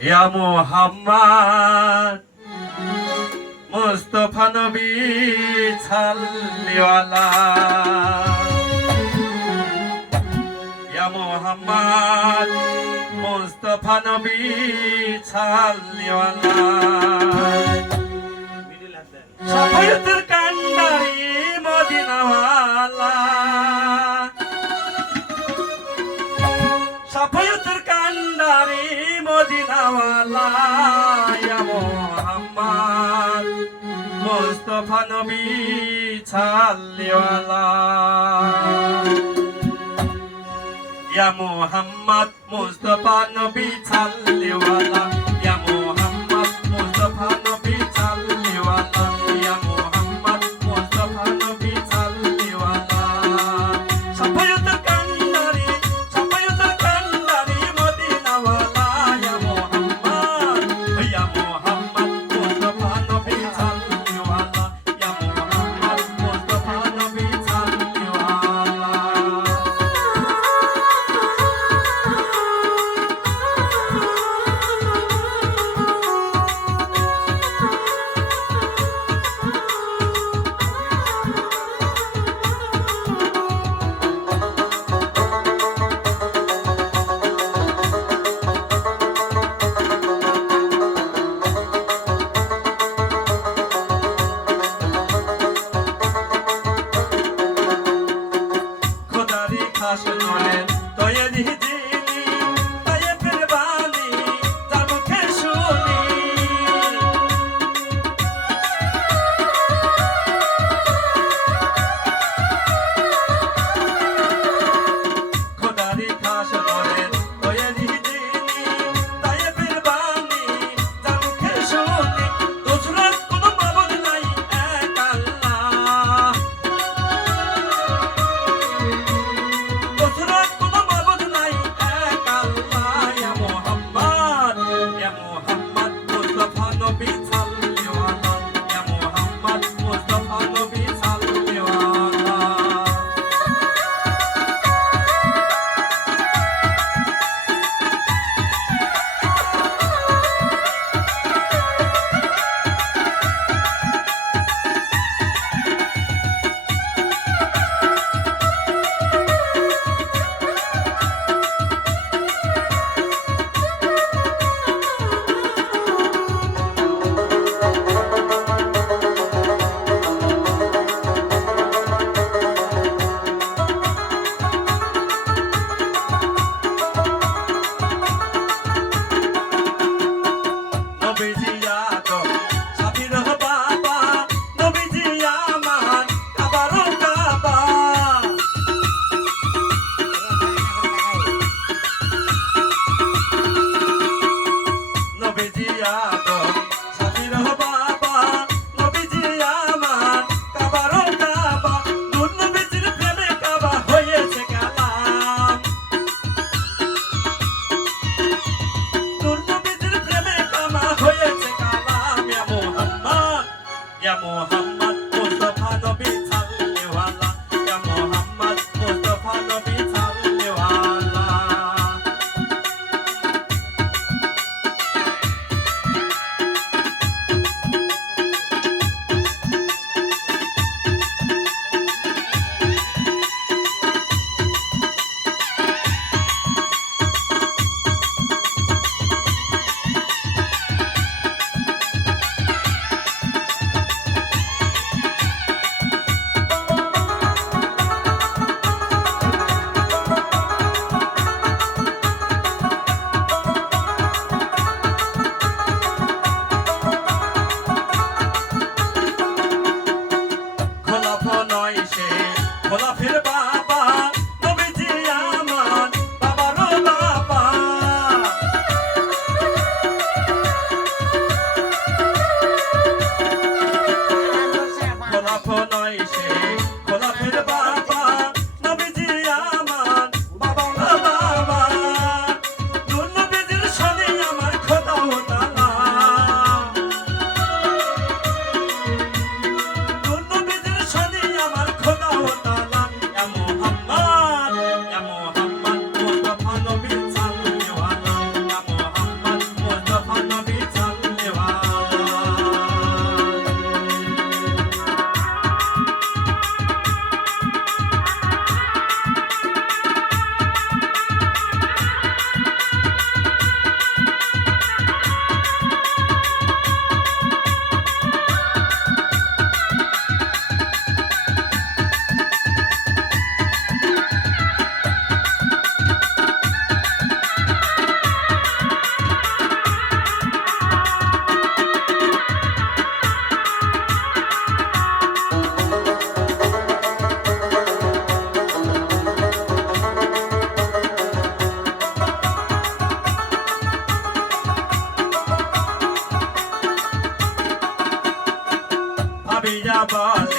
ইয়া মুহাম্মদ মুস্তাফা নবী ছাল্লিওয়ালা ইয়া মুহাম্মদ মুস্তাফা নবী ছাল্লিওয়ালা শাফায়াতের কান্ডারি মদিনাওয়ালা শাফায়াতের কান্ডারি মদিনাওয়ালা ইয়া মুহাম্মদ মুস্তাফা নবী ছাল্লিওয়ালা ইয়া মুহাম্মদ মুস্তাফা নবী ছাল্লিওয়ালা ইয়া মুহাম্মদ মুস্তাফা নবী ছাল্লিওয়ালা ইয়া মুহাম্মদ মুস্তাফা নবী ছাল্লিওয়ালা শাফায়াতের কান্ডারি মদিনাওয়ালা ইয়া মুহাম্মদ মুস্তাফা নবী ছাল্লিওয়ালা ইয়া মুহাম্মদ মুস্তাফা নবী ছাল্লিওয়ালা শাসনের তৈরি যিনি তায়েফের বাণী তার মুখে শুনি খোদারি শাসনের তৈরি যিনি তায়েফের বাণী তার মুখে শুনি দোসরার কোনো মাবুদ নাই এক আল্লাহ Ya Muhammad Mustafa Nabi Salliwala Ya Muhammad Mustafa Nabi Salliwala বল